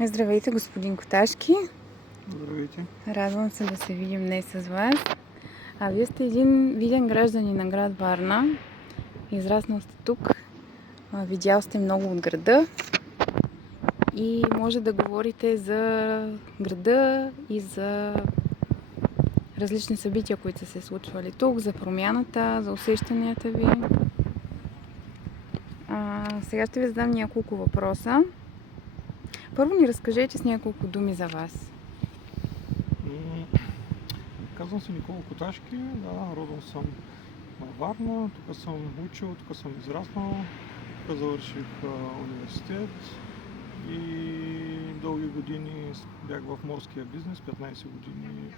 Здравейте, господин Коташки. Здравейте. Радвам се да се видим днес с вас. Вие сте един виден гражданин на град Варна. Израснал сте тук. Видял сте много от града. И може да говорите за града и за различни събития, които са се случвали тук, за промяната, за усещанията ви. Сега ще ви задам няколко въпроса. Първо ни разкажете с няколко думи за вас. Казвам се Никола Коташки, родом съм във Варна, тук съм учил, тук съм израснал, тук завърших университет и дълги години бях в морския бизнес, 15 години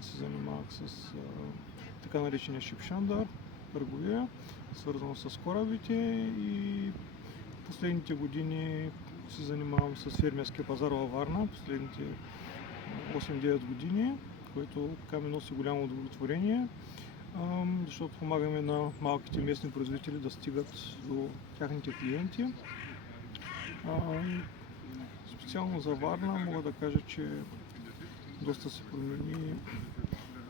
се занимавах с така наречения шипшандър, търговия, свързано с корабите, и последните години се занимавам с фермерския пазар във Варна, последните 8-9 години, което така ми носи голямо удовлетворение, защото помагаме на малките местни производители да стигат до тяхните клиенти. Специално за Варна мога да кажа, че доста се промени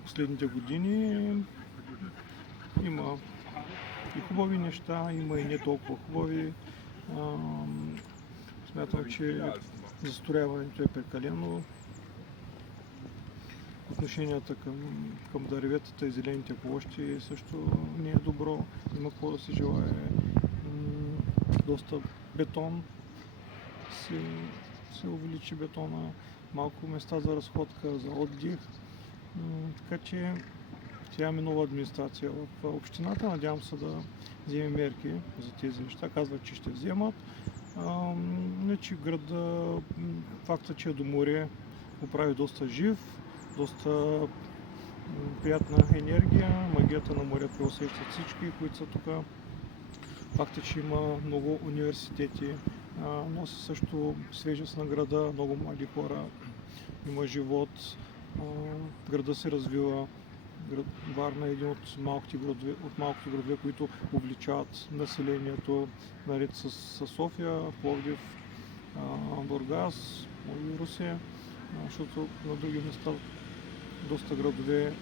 последните години. Има и хубави неща, има и не толкова хубави. Смятам, че застрояването е прекалено. Отношенията към дърветата и зелените площи също не е добро. Има какво да се желае. Доста бетон се увеличи бетона, малко места за разходка, за отдих. Така че сега ми нова администрация в общината. Надявам се да вземе мерки за тези неща. Казват, че ще вземат. Иначе града, факта, че е до море, го прави доста жив, доста приятна енергия. Магията на морето усещат всички, които са тук. Факта, че има много университети, носи също свежест на града, много млади хора, има живот, града се развива. Варна е един от малките градове, които увличават населението, наред с София, Пловдив, Бургас, Русе, защото на други места доста градове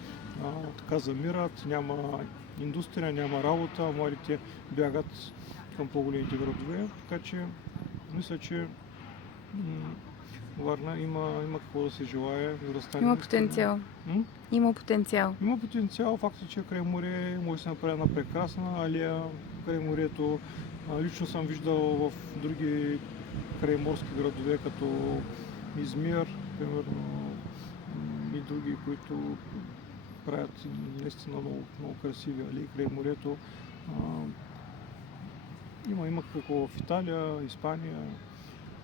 така замират, няма индустрия, няма работа, младите бягат към по-големите градове, така че мисля, че Варна има какво да се желае, за да стане. Има потенциал. Има потенциал. Има потенциал. Факт е, че край море може да се направи една прекрасна алея край морето. Лично съм виждал в други крайморски градове, като Измир, примерно, и други, които правят наистина много, много красиви алеи край морето. Има какво в Италия, Испания,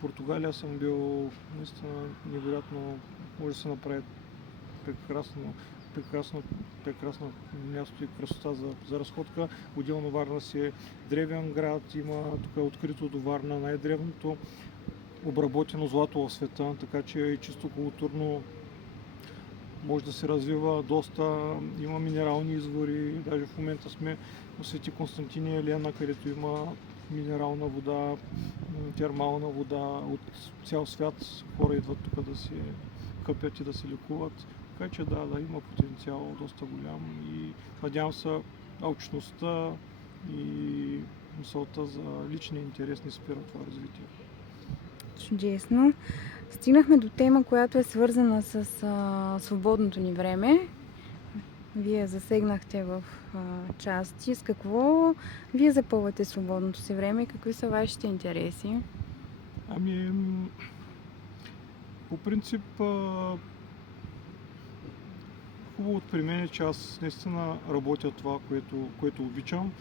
Португалия съм бил, наистина невероятно, може да се направи прекрасно място и красота за разходка. Отделно Варна си е древен град, има тук открито до Варна най-древното обработено злато в света, така че и чисто културно може да се развива доста. Има минерални извори, даже в момента сме в Свети Константин и Елена, където има минерална вода, термална вода от цял свят. Хора идват тук да се къпят и да се лекуват. Така че да, има потенциал доста голям и надявам се алчността и мисълта за личния интерес не спира това развитие. Чудесно. Стигнахме до тема, която е свързана с свободното ни време. Вие засегнахте в части. С какво вие запълвате свободното си време и какви са вашите интереси? По принцип, хубавото при мен е, че аз наистина работя това, което обичам,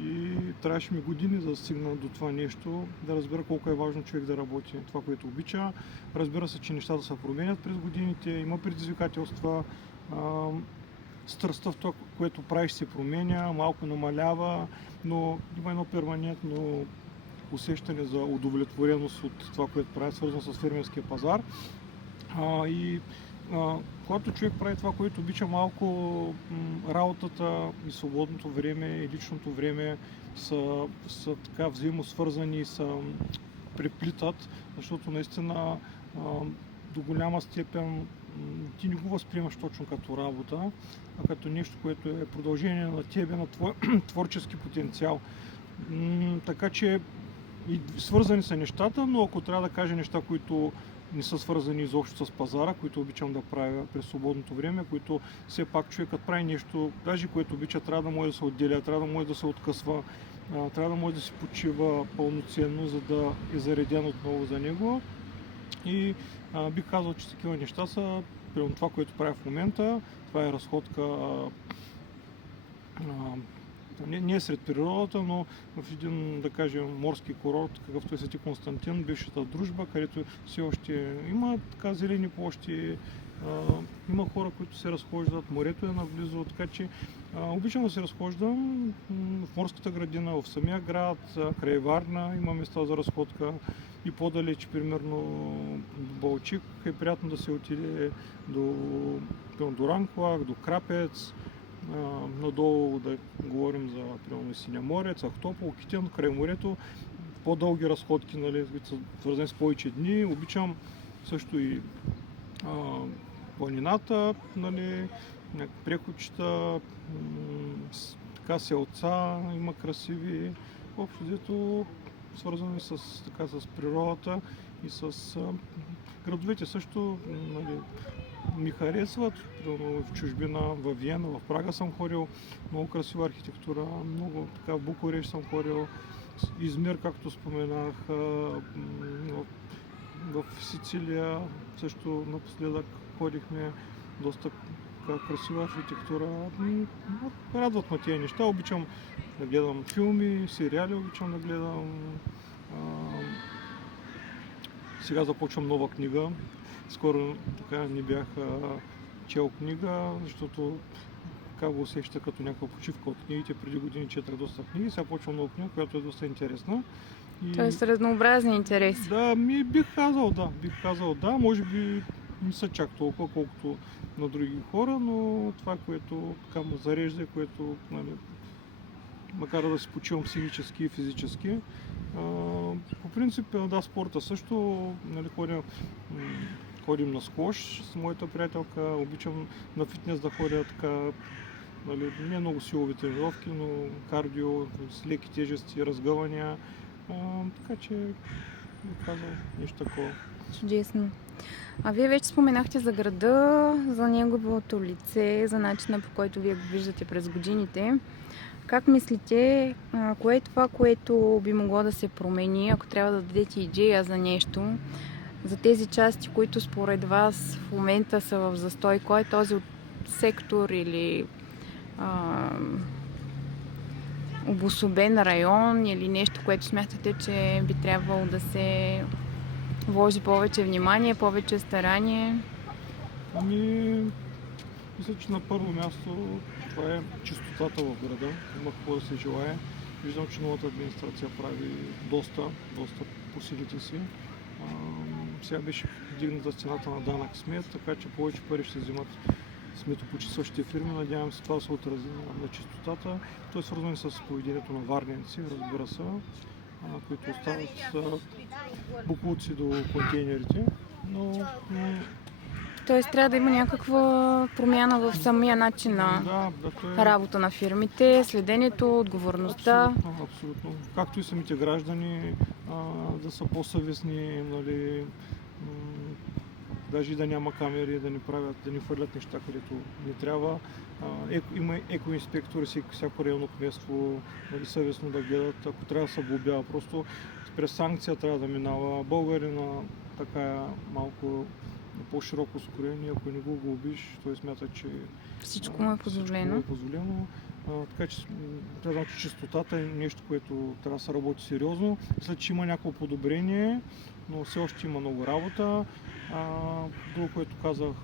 и трябваше ми години да стигна до това нещо, да разбера колко е важно човек да работи това, което обича. Разбира се, че нещата се променят през годините, има предизвикателства, страстта в това, което правиш, се променя, малко намалява, но има едно перманентно усещане за удовлетвореност от това, което прави, свързано с фермерския пазар. Когато човек прави това, което обича, малко работата и свободното време и личното време са така взаимосвързани, са преплитат, защото наистина до голяма степен ти не го възприемаш точно като работа, а като нещо, което е продължение на тебе, на твой творчески потенциал. Така че и свързани са нещата, но ако трябва да кажа неща, които не са свързани изобщо с пазара, които обичам да правя през свободното време, които все пак човекът прави нещо, даже което обича, трябва да може да се отделя, трябва да може да се откъсва, трябва да може да си почива пълноценно, за да е зареден отново за него. И бих казал, че такива неща са, примерно това, което правя в момента, това е разходка не е сред природата, но в един, да кажем, морски курорт, какъвто е Свети Константин, бившата Дружба, където все още има така зелени площи, има хора, които се разхождат, морето е наблизо, така че обичам да се разхождам в морската градина, в самия град, край Варна има места за разходка и по-далеч, примерно Балчик е приятно да се отиде до Ранкулак, до Крапец, надолу да говорим за примерно Синеморец, Ахтопол, Китен, край морето, по-дълги разходки, нали, свързани с повече дни. Обичам също и планината, нали, прекочета, така селца има красиви, общо взето свързани с природата и с градовете също, нали, ми харесват. В чужбина, в Виена, в Прага съм ходил, много красива архитектура, много така в Букурещ съм ходил, Измир, както споменах, в Сицилия също напоследък ходихме, доста красива архитектура. Радват ме тези неща, обичам да гледам филми, сериали, обичам да гледам. Сега започвам нова книга. Скоро така не бях чел книга, защото така го усеща като някаква почивка от книгите. Преди години четах доста книги, сега почвам нова книга, която е доста интересна. Тоест разнообразни интереси. Да, бих казал да, може би не са чак толкова, колкото на други хора, но това, което така ме зарежда, което, нали, макар да се почивам психически и физически. По принцип, да, спорта също, нали, ходим на сквош с моята приятелка, обичам на фитнес да ходя така, нали, не много силови тренировки, но кардио, с леки тежести, разгъвания, така че бих казал нещо такова. Чудесно. А вие вече споменахте за града, за неговото лице, за начина, по който вие го виждате през годините. Как мислите, кое е това, което би могло да се промени, ако трябва да дадете идея за нещо, за тези части, които според вас в момента са в застой? Кой е този сектор или обособен район или нещо, което смятате, че би трябвало да се вложи повече внимание, повече старание? Мисля, че на първо място това е чистотата в града. Има какво да се желае. Виждам, че новата администрация прави доста по силите си. Сега беше вдигната цената на данък смет, така че повече пари ще взимат сметопочистващите фирми. Надявам се това да се отрази на чистотата. То е свързано и с поведението на варненци, разбира се, които остават боклуци до контейнерите. Тоест трябва да има някаква промяна в самия начин на работа на фирмите, следенето, отговорността. Абсолютно. Както и самите граждани да са по-съвестни, нали, даже и да няма камери, да не хвърлят неща, където не трябва. Има екоинспектори, всяко районно кметство, нали, съвестно да гледат, ако трябва да се глобява. Просто през санкция трябва да минава. Българина така малко по-широко скроение, ако не го глобиш, той смята, че всичко му е позволено. Така че трябва, че чистотата е нещо, което трябва да се работи сериозно. Мисля, че има някакво подобрение, но все още има много работа. Друго, което казах,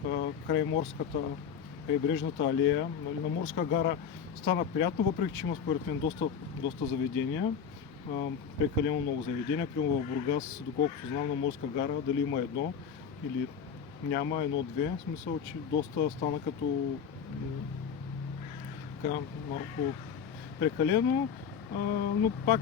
крайбрежната алея, нали, на Морска гара стана приятно, въпреки че има според мен доста заведения. Прекалено много заведения. Примерно в Бургас, доколкото знам, на Морска гара, дали има едно или няма, едно-две. В смисъл, че доста стана като така малко прекалено, но пак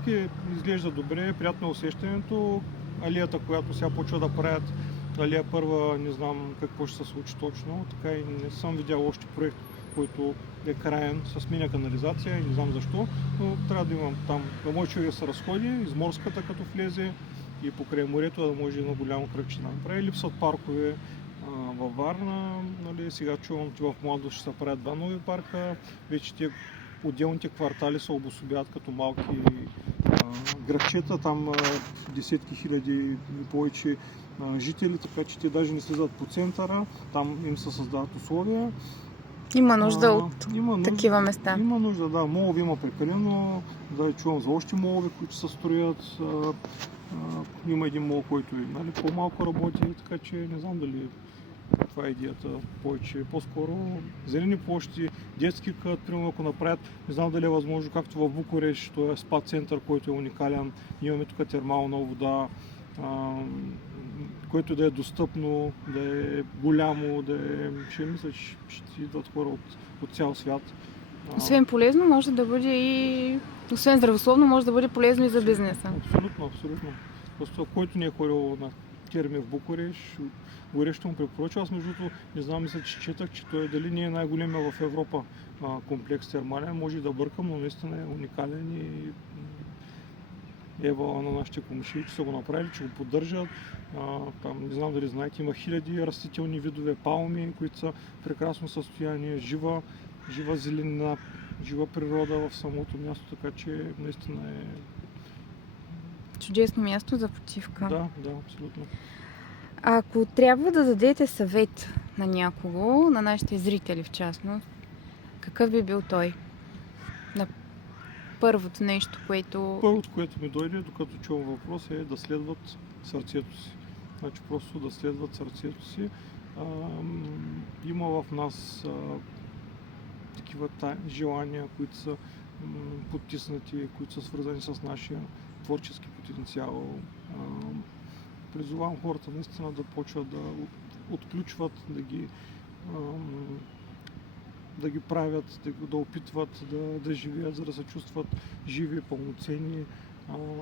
изглежда добре, приятно усещането. алията, която сега почва да правят, алия първа, не знам какво ще се случи точно, така и не съм видял още проект, който е краен с миня канализация и не знам защо, но трябва да имам там, да може човек да се разходи, изморската като влезе и покрай морето да може едно голямо кръгче да направи. Липсват паркове във Варна, нали, сега чувам, че в младост ще се правят два нови парка, вече те отделните квартали се обособяват като малки градчета, там десетки хиляди и повече жители, така че те даже не слизат по центъра, там им се създават условия. Има нужда от такива места. Има нужда, да. Молове има прекалено, да чувам за още молове, които се строят. Има един мол, който нали, по-малко работи, така че не знам дали това е идеята повече. По-скоро зелени площи, детски кът, примерно ако направят, не знам дали е възможно, както в Букурещ, то е спа център, който е уникален. Имаме тук термална вода, което да е достъпно, да е голямо, да е... Ще мисля, че ще идват хора от цял свят. Освен полезно, може да бъде и... Освен здравословно, може да бъде полезно и за бизнеса. Абсолютно, абсолютно. Просто който не е ходил на терми в Букурещ, горещо му препоръчва. Аз между другото, не знам, мисля, че четах, че той дали не е най-големия в Европа комплекс термален. Може и да бъркам, но наистина е уникален и ева на нашите комшии, че са го направили, че го поддържат. Там, не знам дали знаете, има хиляди растителни видове палми, които са в прекрасно състояние, жива зеленина, жива природа в самото място, така че наистина е... Чудесно място за почивка. Да, абсолютно. Ако трябва да дадете съвет на някого, на нашите зрители в частност, какъв би бил той? На първото нещо, което... Първото, което ми дойде, докато чувам въпрос, е да следват сърцето си. Значи просто да следват сърцето си. Има в нас такива желания, които са потиснати, които са свързани с нашия творчески потенциал. Призовавам хората наистина да почват да отключват, да ги правят, да опитват да живеят, за да се чувстват живи, пълноценни.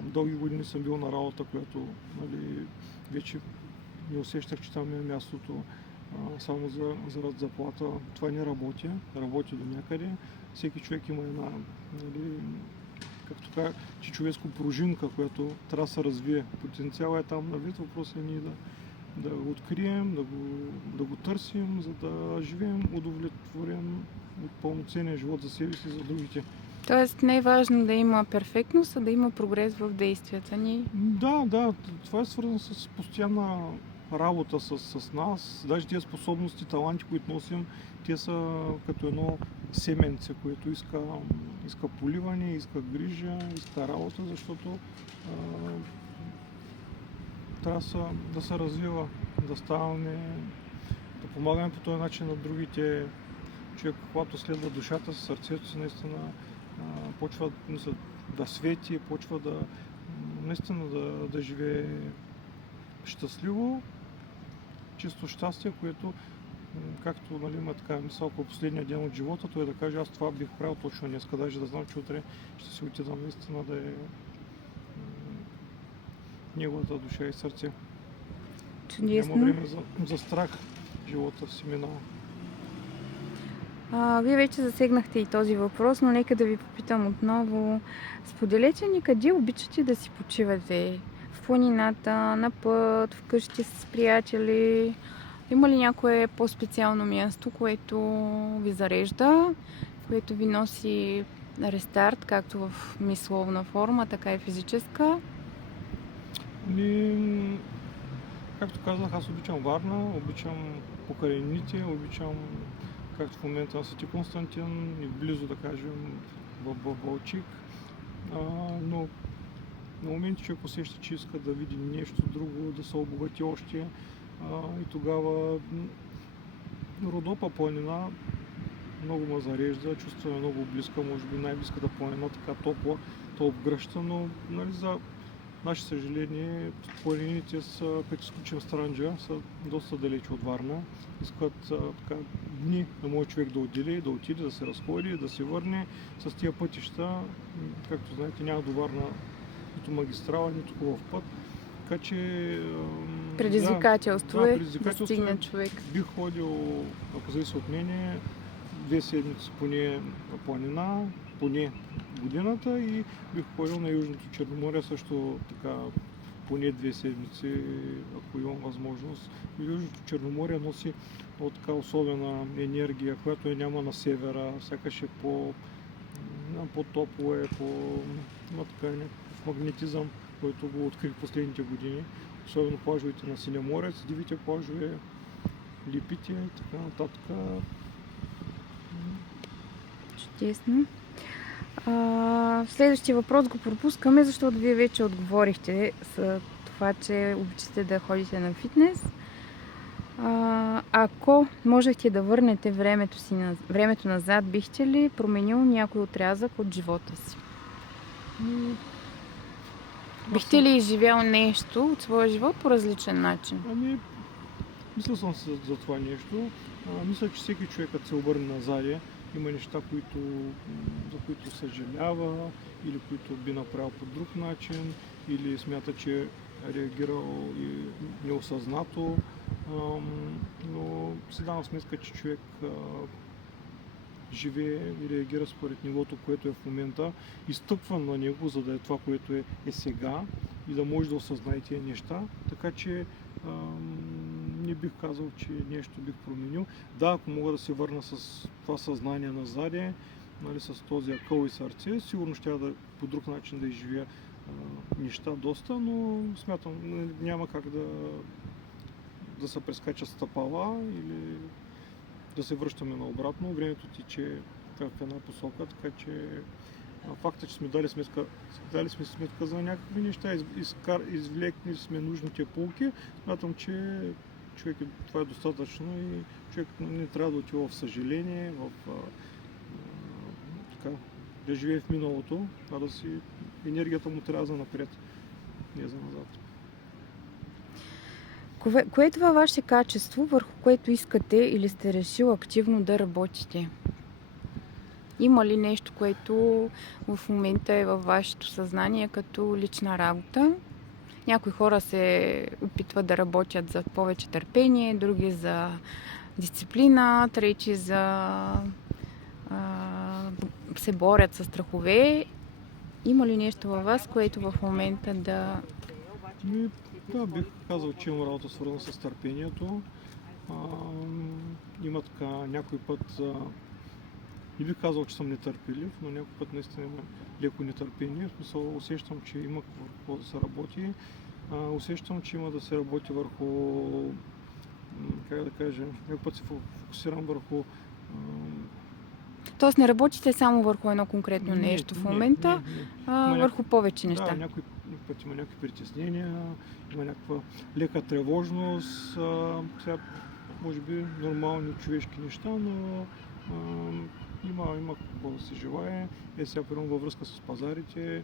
Дълги години съм бил на работа, която нали, вече не усещах, че там е мястото само заради заплата. Това не работи, работи до някъде. Всеки човек има една, нали, както кажа, че човешко пружинка, която трябва да се развие. Потенциалът е там навид, въпросът е ние да го открием, да го търсим, за да живеем удовлетворен от пълноценния живот за себе си и за другите. Тоест не е важно да има перфектност, а да има прогрес в действията ни. Да, това е свързано с постоянна работа с нас. Даже тези способности, таланти, които носим, те са като едно семенце, което иска поливане, иска грижа, иска работа, защото трябва да се развива, да ставаме, да помагаме по този начин на другите. Човек, когато следва душата си, сърцето си, наистина почва да свети, почва наистина да живее щастливо, чисто щастие, което, както нали, има така мисъл по последния ден от живота, той да каже, аз това бих правил точно днес, даже да знам, че утре ще си отидам наистина да е неговата душа и сърце. Чудесно. Няма време за страх, живота си минава. Вие вече засегнахте и този въпрос, но нека да ви попитам отново. Споделете ни къде обичате да си почивате? В планината, на път, вкъщи с приятели? Има ли някое по-специално място, което ви зарежда, което ви носи рестарт, както в мисловна форма, така и физическа? Както казах, аз обичам Варна, обичам покрайнините, обичам както в момента на Свети Константин и близо, да кажем, в Балчик. Но на моменти човек усеща, че иска да види нещо друго, да се обогати още. И тогава Родопа планина много ме зарежда, чувстваме много близка, може би най-близката планина, така топла, то обгръща, но нали, за наше съжаление планините са, като изключим Странджа, са доста далече от Варна. Искат така, дни да може човек да отдели, да отиде, да се разходи, да се върне. С тия пътища, както знаете, няма до Варна нито магистрала, нито хубав път. Така че... Предизвикателство да, е да предизвикателство стигне човек. Бих ходил, ако зависи от мене, 2 седмици поне на планина, поне годината, и бих ходил на Южното Черноморие също така поне 2 седмици, ако имам възможност. Южното Черноморие носи така особена енергия, която няма на севера, сякаш е по-топло е, има така някакъв магнетизъм, който го открих последните години. Особено плажовете на Синеморец, дивите плажове, Липите и така нататък. Чудесно. Следващия въпрос го пропускаме, защото вие вече отговорихте с това, че обичате да ходите на фитнес. Ако можехте да върнете времето назад, бихте ли променил някой отрязък от живота си? Бихте ли изживял нещо от своя живот по различен начин? Мисля съм за това нещо. Мисля, че всеки човек, като се обърне назад, има неща, за които съжалява, или които би направил по друг начин, или смята, че е реагирал и неосъзнато. Но си давам сметка, че човек живее и реагира според нивото, което е в момента, и стъпва на него, за да е това, което е сега, и да може да осъзнае тези неща. Така че не бих казал, че нещо бих променил. Да, ако мога да се върна с това съзнание назаде, нали, с този акъл и сърце, сигурно ще да по друг начин да изживя неща доста, но смятам, няма как да се прескачат стъпала или да се връщаме наобратно. Времето тече в една посока, така че факта, че сме дали сме сметка за някакви неща, извлекли сме нужните полки, смятам, че това е достатъчно и човек не трябва да отива в съжаление, да живее в миналото, а енергията му трябва за напред, не за назад. Кое е това ваше качество, върху което искате или сте решил активно да работите? Има ли нещо, което в момента е във вашето съзнание като лична работа? Някои хора се опитват да работят за повече търпение, други за дисциплина, трети се борят с страхове. Има ли нещо във вас, което в момента да... Да, бих казал, че има работа свързана с търпението. Има така някой път, не бих казал, че съм нетърпелив, но някой път наистина има леко нетърпение. В смисъл, усещам, че има какво да се работи. Усещам, че има да се работи върху, как да кажа, някой път се фокусирам върху... Тоест не работите само върху едно конкретно нещо в момента, върху повече неща. Да, някой път има някакви притеснения, има някаква лека тревожност, сега може би нормални човешки неща, но има какво да се желае. Сега примерно във връзка с пазарите,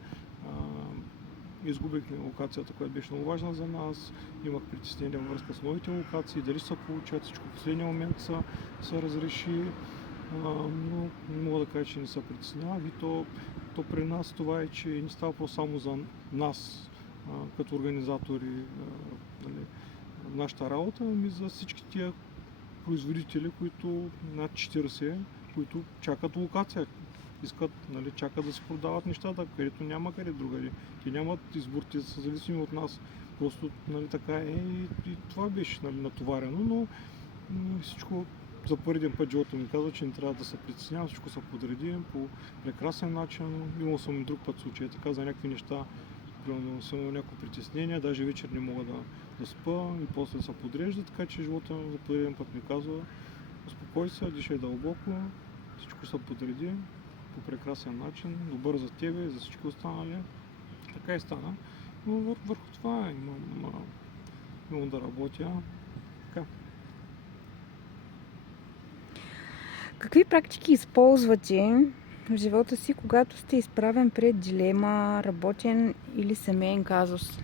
изгубихме локацията, която беше много важна за нас, имах притеснения във връзка с новите локации, дали ще се получат, всичко в последния момент се разреши. Но не мога да кажа, че не се притеснява. И то при нас това е, че не става просто само за нас, като организатори, нашата работа, ами за всички тия производители, които над 40, които чакат локация, искат, чакат да се продават нещата, където няма къде другаде. Те нямат избор, те са зависими от нас. Просто така е и това беше натоварено, но всичко за първи път живота ми казва, че не трябва да се притеснявам, всичко се подреди по прекрасен начин. Имал съм и друг път случай, така за някакви неща, примерно съм имал някакво притеснение, даже вечер не мога да спа и после се подрежда, така че живота за първи път ми казва: успокой се, дишай дълбоко, всичко се подреди по прекрасен начин, добър за тебе и за всички останали. Така и стана, но върху това имам да работя. Така. Какви практики използвате в живота си, когато сте изправен пред дилема, работен или семейен казус?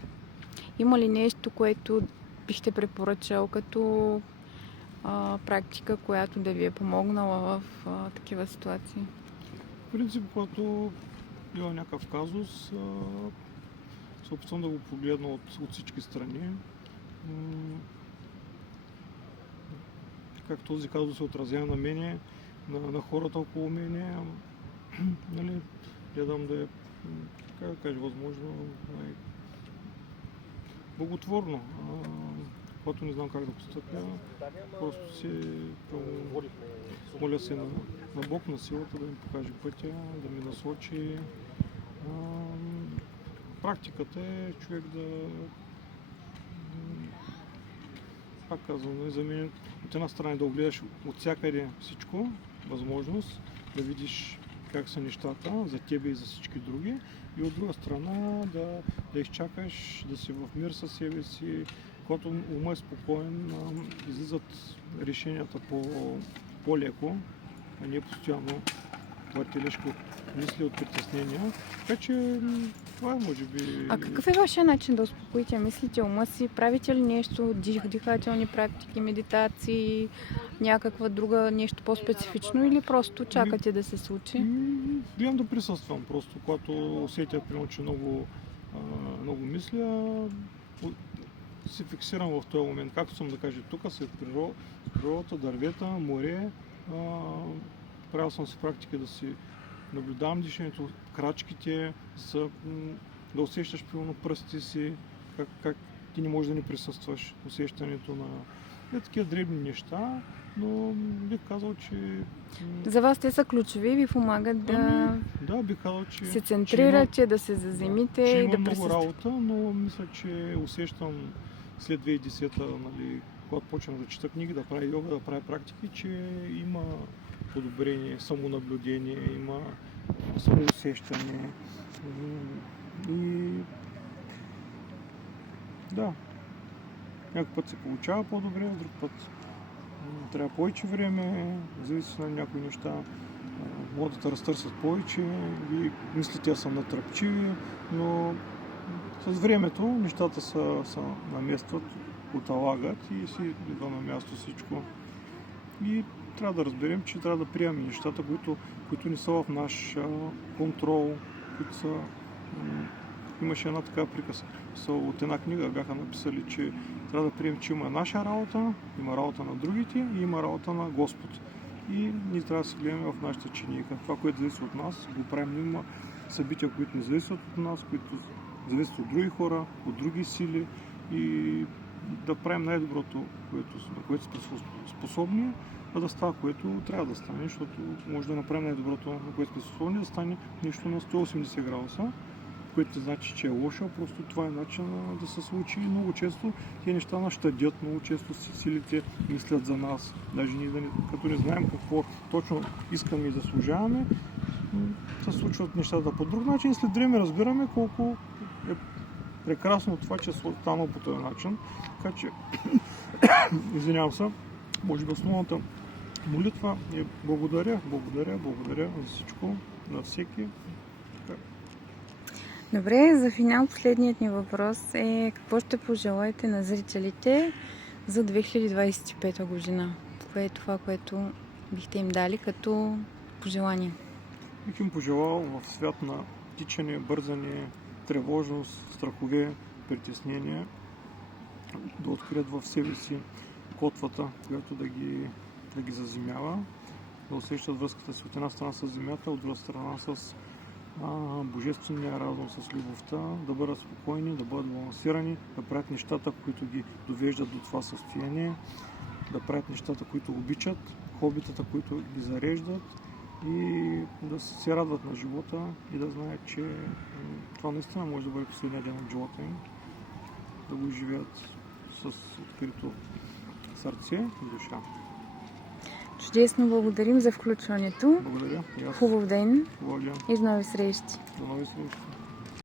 Има ли нещо, което бихте препоръчал като практика, която да ви е помогнала в такива ситуации? В принцип, когато има някакъв казус, се опитвам да го погледна от всички страни. Как този казус се отразява на мене, на хората около мене. Нали, гледам да е, как да кажа, възможно благотворно. Когато не знам как да постъпя, просто се моля се на Бог, на силата да ми покаже пътя, да ми насочи. Практиката е човек да, пак казвам, за мен от една страна да огледаш от всякъде всичко, възможност да видиш как са нещата за тебе и за всички други, и от друга страна да изчакаш, да си в мир със себе си, когато ума е спокоен, излизат решенията по-леко, а не постоянно това телешко от мисли, от притеснения. Така че това е, може би... А какъв е вашия начин да успокоите мислите, ума си? Правите ли нещо, дихателни практики, медитации, някаква друга, нещо по-специфично, или просто чакате да се случи? Гледам да присъствам. Просто когато усетя, примерно, че много мисля, се фиксирам в този момент. Както съм да кажа тук, след природата, дървета, море. Правил съм си практика да си наблюдавам дишането, крачките, да усещаш примерно пръстите си, как ти не можеш да не присъстваш, усещането на такива дребни неща, но бих казал, че... За вас те са ключови и ви помагат да бих казал, че се центрирате, да се заземите и да много присъствате. работа, но мисля, че усещам след 2010-та, нали, когато почнах да чета книги, да правя йога, да правя практики, че има подобрение, самонаблюдение, има самоусещане. И да, някой път се получава по-добре, друг път трябва повече време, зависи на някои неща, могат да те разтърсят повече и мислите са натръпчиви, но с времето нещата са наместват, оталагат и си идва на място всичко. И трябва да разберем, че трябва да приемем нещата, които не са в наш контрол, които са... Имаше една такава приказка. От една книга бяха написали, че трябва да приемем, че има наша работа, има работа на другите и има работа на Господ. И ние трябва да се гледаме в нашата чиника. Това, което зависи от нас, го правим. Но има събития, които не зависят от нас, които зависят от други хора, от други сили, и да правим най-доброто, на което сме способни, а да става, което трябва да стане, защото може да направим най-доброто, на което сме способни, да стане нещо на 180 градуса, което не значи, че е лошо, просто това е начин да се случи. Много често тези неща нас щадят, много често силите мислят за нас, даже ние като не знаем какво точно искаме и заслужаваме, се случват нещата по друг начин. След време разбираме колко е прекрасно това, че е станало по този начин. Така че, извинявам се, може би основната молитва е благодаря за всичко, на всеки. Добре, за финал последният ни въпрос е: какво ще пожелаете на зрителите за 2025 година? Кое е това, което бихте им дали като пожелание? Бих им пожелал в свят на тичане, бързане, тревожност, страхове, притеснения, да открият в себе си котвата, която да ги заземява, да усещат връзката си от една страна с земята, от друга страна с божествения разум, с любовта, да бъдат спокойни, да бъдат балансирани, да правят нещата, които ги довеждат до това състояние, да правят нещата, които обичат, хобитата, които ги зареждат, и да се радват на живота и да знаят, че това наистина може да бъде последния ден от живота им, да го живеят с открито сърце и душа. Чудесно, благодарим за включването. Благодаря. Хубав ден Хубав ден. и до нови срещи. До нови срещи.